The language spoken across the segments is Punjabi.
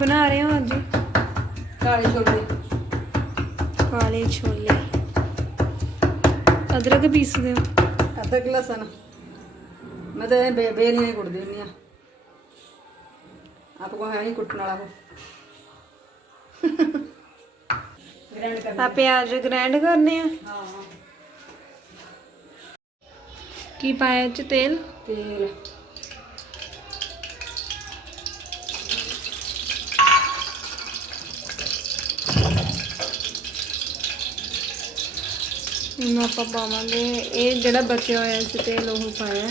ਬਣਾ ਰਹੇ ਹੋ ਅੱਜ? ਕਾਲੇ ਛੋਲੇ। ਕਾਲੇ ਛੋਲੇ। ਅਦਰਕ ਪੀਸਦੇ ਹੋ? ਅੱਧਾ ਕਿਲੋ ਲਸਣ। ਮੈਂ ਤਾਂ ਇਹ ਬੇ ਬੇਲੀਆਂ ਹੀ ਕੁੱਟਦੀ ਹੁੰਦੀ ਆ। ਆਪ ਕੋ ਹੈ ਨਹੀਂ ਕੁੱਟਣ ਵਾਲਾ ਉਹ ਗ੍ਰੈਂਡ ਕਰ ਆ ਪਿਆਜ਼ ਗ੍ਰੈਂਡ ਕਰਨੇ ਆ। ਹਾਂ ਕੀ ਪਾਇਆ ਚ ਤੇਲ? ਤੇਲ। ਹੁਣ ਆਪਾਂ ਪਾਵਾਂਗੇ। ਇਹ ਜਿਹੜਾ ਬਚਿਆ ਹੋਇਆ ਸੀ ਤੇਲ ਉਹ ਪਾਇਆ।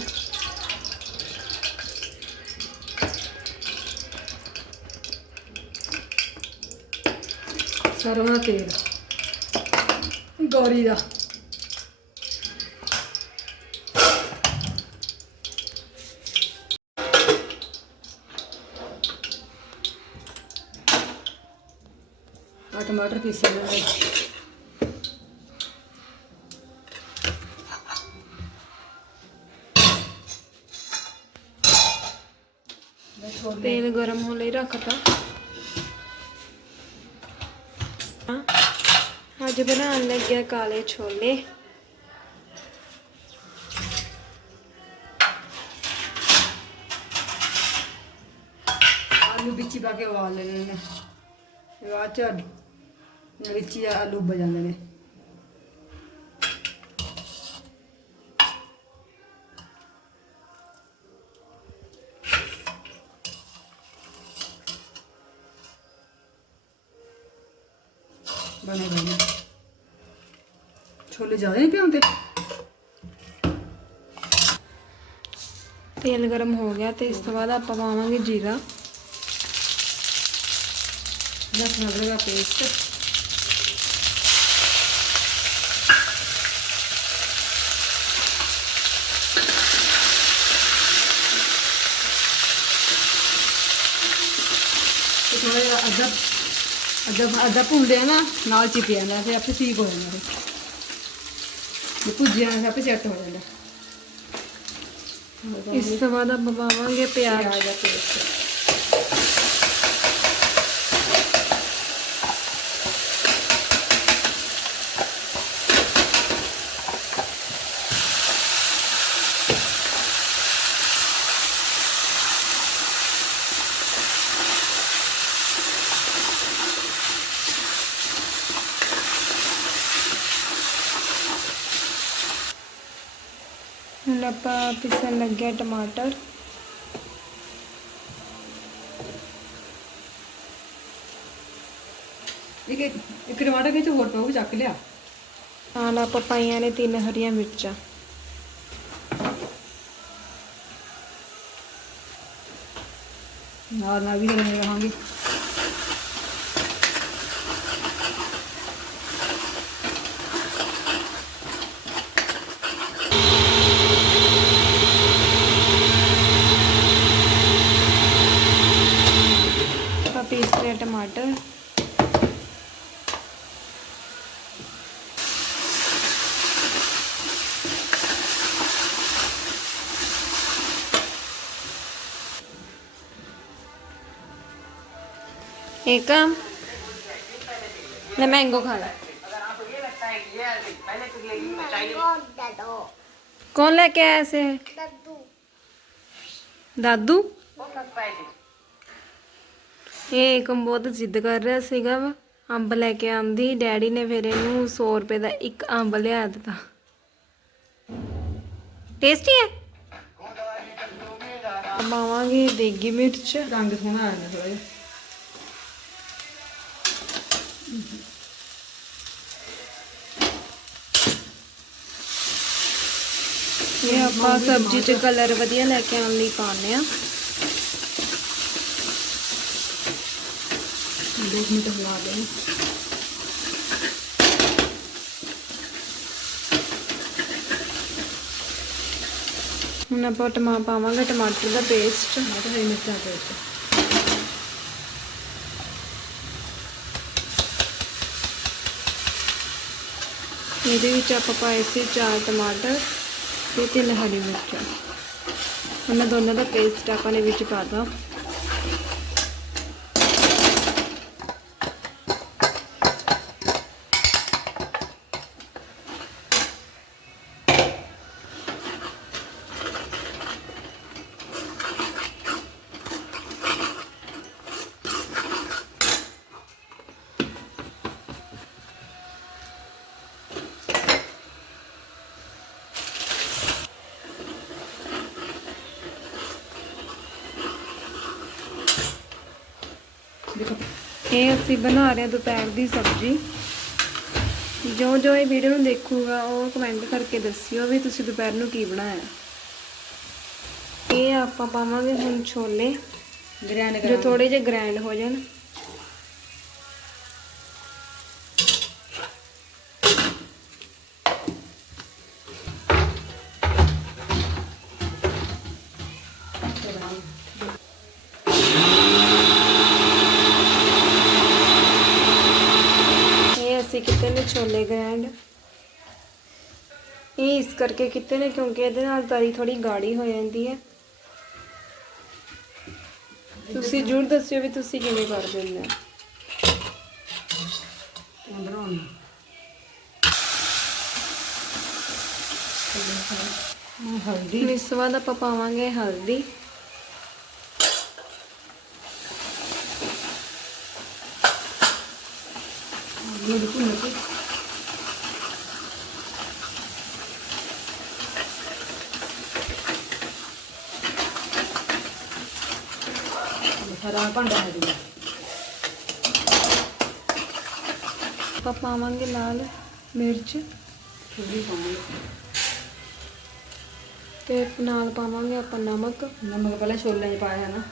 ਸਰੋਂ ਦਾ ਤੇਲ। ਗੋਰੀ ਦਾ। ਟਮਾਟਰ ਪੀਸ ਲਵਾਂਗੇ ਤੇਲ ਗਰਮ ਹੋਣ ਲਈ ਰੱਖਤਾ। ਅੱਜ ਬਣਾਉਣ ਲੱਗਿਆ ਕਾਲੇ ਛੋਲੇ। ਆਲੂ ਵਿੱਚ ਪਾ ਕੇ ਉਬਾਲ ਲੈਣੇ ਨੇ। ਬਾਅਦ ਚ ਵਿੱਚ ਆਲੂ ਉੱਬ ਜਾਂਦੇ ਨੇ। ਬਣੇ ਬਣੇ ਛੋਲੇ ਜ਼ਿਆਦਾ ਨਹੀਂ ਪਿਆਉਂਦੇ? ਤੇਲ ਗਰਮ ਹੋ ਗਿਆ ਤੇ ਇਸ ਤੋਂ ਬਾਅਦ ਆਪਾਂ ਪਾਵਾਂਗੇ ਜੀਰਾ। ਲਸਣ ਅਦਰਕ ਦਾ ਪੇਸਟ ਥੋੜਾ ਜਿਹਾ ਅੱਧਾ ਅੱਧਾ ਅੱਧਾ ਭੁੰਨਦੇ ਆ ਨਾ ਨਾਲ ਚਿਪ ਜਾਂਦਾ ਤੇ ਆਪੇ ਠੀਕ ਹੋ ਜਾਂਦਾ ਇਹ ਭੁੱਜਿਆ ਨਾ ਆਪੇ ਸੈੱਟ ਹੋ ਜਾਂਦਾ। ਇਸ ਤੋਂ ਬਾਅਦ ਆਪਾਂ ਪਾਵਾਂਗੇ ਪਿਆਜ਼। ਪਿਆਜ਼ ਦਾ ਪੇਸਟ ਹੁਣ ਆਪਾਂ ਪਿਸਣ ਲੱਗਿਆ ਟਮਾਟਰ। ਇੱਕ ਇੱਕ ਟਮਾਟਰ ਵਿੱਚ ਹੋਰ ਪਾਉ ਚੱਕ ਲਿਆ। ਨਾਲ ਆਪਾਂ ਪਾਈਆਂ ਨੇ ਤਿੰਨ ਹਰੀਆਂ ਮਿਰਚਾਂ। ਨਾਲ ਨਾਲ ਵੀ ਰਹਾਂਗੇ। ਆਪਾਂ ਪੀਸ ਲਿਆ ਟਮਾਟਰ एक ले मैंगो खा ला कौन लेके आया ऐसे दादू ਇਹ ਇੱਕ ਬਹੁਤ ਜ਼ਿੱਦ ਕਰ ਰਿਹਾ ਸੀਗਾ ਵਾ। ਅੰਬ ਲੈ ਕੇ ਆਂਦੀ ਡੈਡੀ ਨੇ ਫਿਰ ਇਹਨੂੰ 100 ਰੁਪਏ ਦਾ ਇੱਕ ਅੰਬ ਲਿਆ ਦਿੱਤਾ। ਟੇਸਟੀ ਹੈ? ਪਾਵਾਂਗੇ ਦੇਗੀ ਮਿਰਚ ਰੰਗ ਸੋਹਣਾ ਆ ਜਾਂਦਾ ਥੋੜਾ ਜਿਹਾ। ਇਹ ਆਪਾਂ ਸਬਜ਼ੀ 'ਚ ਕਲਰ ਵਧੀਆ ਲੈ ਕੇ ਆਉਣ ਲਈ ਪਾਉਂਦੇ ਆ ਦੋ ਮਿੰਟ ਹਿਲਾ ਦੇਣਾ ਹੁਣ ਆਪਾਂ ਟਮਾ ਪਾਵਾਂਗੇ ਟਮਾਟਰ ਦਾ ਪੇਸਟ ਮੈਂ ਤਾਂ ਹਰੀ ਮਿਰਚਾਂ ਪੇਸਟ ਇਹਦੇ ਵਿੱਚ ਆਪਾਂ ਪਾਏ ਸੀ ਚਾਰ ਟਮਾਟਰ ਤੇ ਤਿੰਨ ਹਰੀ ਮਿਰਚਾਂ ਉਹਨਾਂ ਦੋਨਾਂ ਦਾ ਪੇਸਟ ਆਪਾਂ ਨੇ ਵਿੱਚ ਪਾਤਾ ਇਹ ਅਸੀਂ ਬਣਾ ਰਹੇ ਹਾਂ ਦੁਪਹਿਰ ਦੀ ਸਬਜ਼ੀ। ਜੋ ਜੋ ਇਹ ਵੀਡੀਓ ਨੂੰ ਦੇਖੂਗਾ ਉਹ ਕਮੈਂਟ ਕਰਕੇ ਦੱਸਿਓ ਵੀ ਤੁਸੀਂ ਦੁਪਹਿਰ ਨੂੰ ਕੀ ਬਣਾਇਆ। ਇਹ ਆਪਾਂ ਪਾਵਾਂਗੇ ਹੁਣ ਛੋਲੇ ਗ੍ਰੈਂਡ ਜੋ ਥੋੜੇ ਜਿਹੇ ਗ੍ਰੈਂਡ ਹੋ ਜਾਣ ਇਹ ਨੇ ਛੋਲੇ ਗ੍ਰੈਂਡ। ਇਹ ਇਸ ਕਰਕੇ ਕਿਤੇ ਨੇ ਕਿਉਂਕਿ ਇਹਦੇ ਨਾਲ ਤਰੀ ਥੋੜੀ ਗਾੜੀ ਹੋ ਜਾਂਦੀ ਹੈ। ਤੁਸੀਂ ਜਰੂਰ ਦੱਸਿਓ ਵੀ ਤੁਸੀਂ ਕਿਵੇਂ ਕਰਦੇ ਹੋ। ਅੰਦਰੋਂ ਹਲਦੀ ਇਸ ਤੋਂ ਬਾਅਦ ਆਪਾਂ ਪਾਵਾਂਗੇ ਹਲਦੀ ਨੂੰ ਭੁੰਨ ਕੇ ਸਾਰਾ ਭਾਂਡਾ ਹੈ ਜੀ। ਆਪਾਂ ਪਾਵਾਂਗੇ ਲਾਲ ਮਿਰਚ। ਥੋੜੀ ਪਾਵਾਂਗੇ। ਤੇ ਨਾਲ ਪਾਵਾਂਗੇ ਆਪਾਂ ਨਮਕ। ਨਮਕ ਪਹਿਲਾਂ ਛੋਲੇ 'ਚ ਪਾਇਆ ਹੈ ਨਾ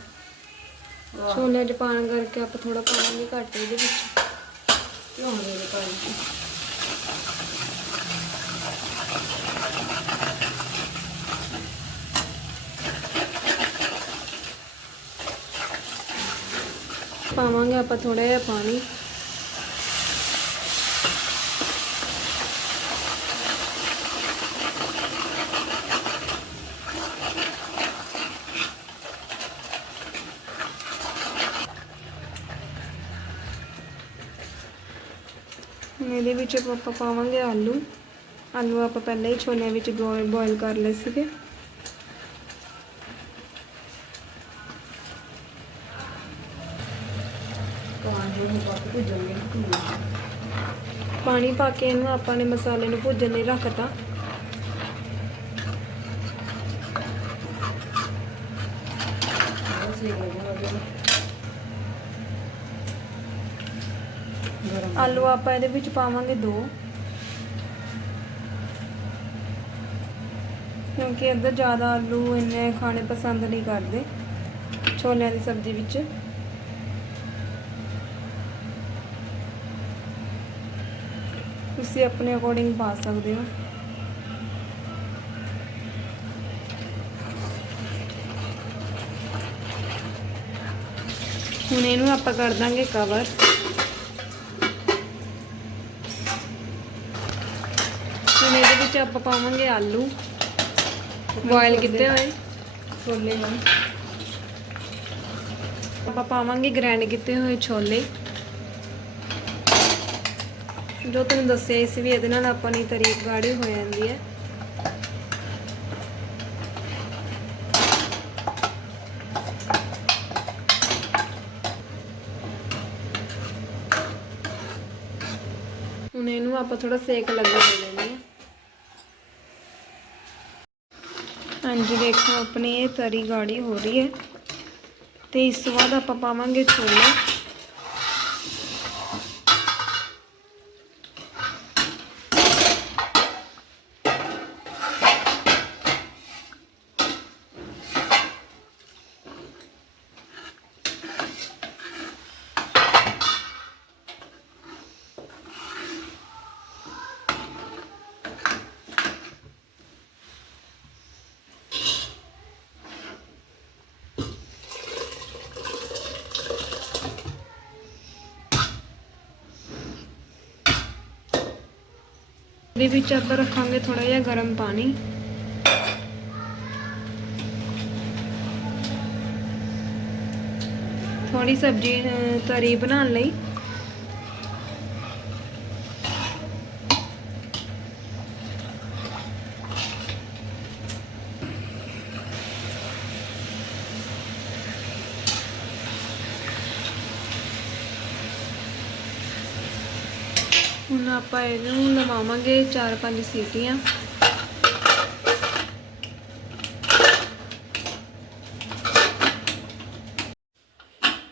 ਛੋਲਿਆਂ 'ਚ ਪਾਣ ਕਰਕੇ ਆਪਾਂ ਥੋੜਾ ਪਾਵਾਂਗੇ ਘੱਟ ਇਹਦੇ ਵਿੱਚ। ਕਿਉਂ ਦੇ ਦੇ ਪਾਵਾਂਗੇ ਆਪਾਂ ਥੋੜਾ ਜਿਹਾ ਪਾਣੀ। ਇਹਦੇ ਵਿੱਚ ਆਪਾਂ ਪਾਵਾਂਗੇ ਆਲੂ। ਆਲੂ ਆਪਾਂ ਪਹਿਲਾਂ ਹੀ ਛੋਲਿਆਂ ਵਿੱਚ ਬੋਇਲ ਕਰ ਲਏ ਸੀਗੇ। ਪਾਣੀ ਪਾ ਕੇ ਇਹਨੂੰ ਆਪਾਂ ਨੇ ਮਸਾਲੇ ਨੂੰ ਭੁੱਜਣ ਲਈ ਰੱਖਤਾ। ਬਸ ਆਲੂ ਆਪਾਂ ਇਹਦੇ ਵਿੱਚ ਪਾਵਾਂਗੇ ਦੋ। ਕਿਉਂਕਿ ਇੱਧਰ ਜ਼ਿਆਦਾ ਆਲੂ ਇੰਨੇ ਖਾਣੇ ਪਸੰਦ ਨਹੀਂ ਕਰਦੇ, ਛੋਲਿਆਂ ਦੀ ਸਬਜ਼ੀ ਵਿੱਚ। ਤੁਸੀਂ ਆਪਣੇ ਅਕੋਰਡਿੰਗ ਪਾ ਸਕਦੇ ਹੋ। ਹੁਣ ਇਹਨੂੰ ਆਪਾਂ ਕਰ ਦਾਂਗੇ ਕਵਰ ਹੁਣ ਇਹਦੇ ਵਿੱਚ ਆਪਾਂ ਪਾਵਾਂਗੇ ਆਲੂ। ਬੋਇਲ ਕੀਤੇ ਹੋਏ। ਛੋਲੇ ਨੂੰ। ਆਪਾਂ ਪਾਵਾਂਗੇ ਗ੍ਰਾਈਂਡ ਕੀਤੇ ਹੋਏ ਛੋਲੇ। ਜੋ ਤੁਹਾਨੂੰ ਦੱਸਿਆ ਇਸ ਵੀ ਇਹਦੇ ਨਾਲ ਆਪਾਂ ਦੀ ਤਰੀ ਗਾੜੀ ਹੋ ਜਾਂਦੀ ਹੈ। ਹੁਣ ਇਹਨੂੰ ਆਪਾਂ ਥੋੜਾ ਸੇਕ ਲੱਗਾ ਦੇ ਲੈਂਦੇ ਹਾਂ। ਹਾਂਜੀ, ਦੇਖੋ, ਆਪਣੀ ਇਹ ਤਰੀ ਗਾੜੀ ਹੋ ਰਹੀ ਹੈ ਤੇ ਇਸ ਤੋਂ ਬਾਅਦ ਆਪਾਂ ਪਾਵਾਂਗੇ ਛੋਲੇ। ਦੇ ਵਿੱਚ ਆਪਾਂ ਰੱਖਾਂਗੇ ਥੋੜਾ ਜਿਹਾ ਗਰਮ ਪਾਣੀ। ਥੋੜੀ ਸਬਜ਼ੀ ਤਰੀ ਬਣਾਉਣ ਲਈ। ਹੁਣ ਆਪਾਂ ਇਹਨੂੰ ਲਵਾਵਾਂਗੇ 4-5 ਸੀਟੀਆਂ।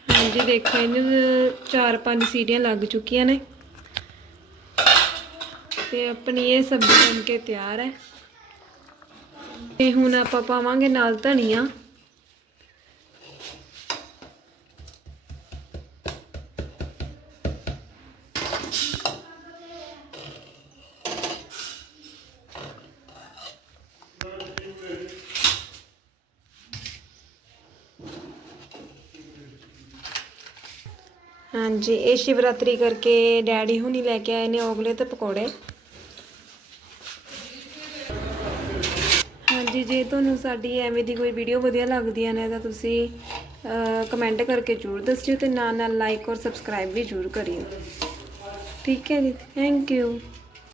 ਹਾਂਜੀ, ਦੇਖੋ, ਇਹਨੂੰ ਚਾਰ ਪੰਜ ਸੀਟੀਆਂ ਲੱਗ ਚੁੱਕੀਆਂ ਨੇ। ਤੇ ਆਪਣੀ ਇਹ ਸਬਜ਼ੀ ਬਣ ਕੇ ਤਿਆਰ ਹੈ। ਤੇ ਹੁਣ ਆਪਾਂ ਪਾਵਾਂਗੇ ਨਾਲ ਧਨੀਆ। ਹਾਂਜੀ, ਇਹ ਸ਼ਿਵਰਾਤਰੀ ਕਰਕੇ ਡੈਡੀ ਹੁਣੀ ਲੈ ਕੇ ਆਏ ਨੇ ਓਗਲੇ ਤੇ ਪਕੌੜੇ। ਹਾਂਜੀ, ਜੇ ਤੁਹਾਨੂੰ ਸਾਡੀ ਐਵੇਂ ਦੀ ਕੋਈ ਵੀਡੀਓ ਵਧੀਆ ਲੱਗਦੀਆਂ ਨੇ ਤਾਂ ਤੁਸੀਂ ਕਮੈਂਟ ਕਰਕੇ ਜ਼ਰੂਰ ਦੱਸਿਓ ਤੇ ਨਾਲ ਨਾਲ ਲਾਈਕ ਔਰ ਸਬਸਕ੍ਰਾਈਬ ਵੀ ਜ਼ਰੂਰ ਕਰਿਓ। ਠੀਕ ਹੈ ਜੀ ਥੈਂਕ ਯੂ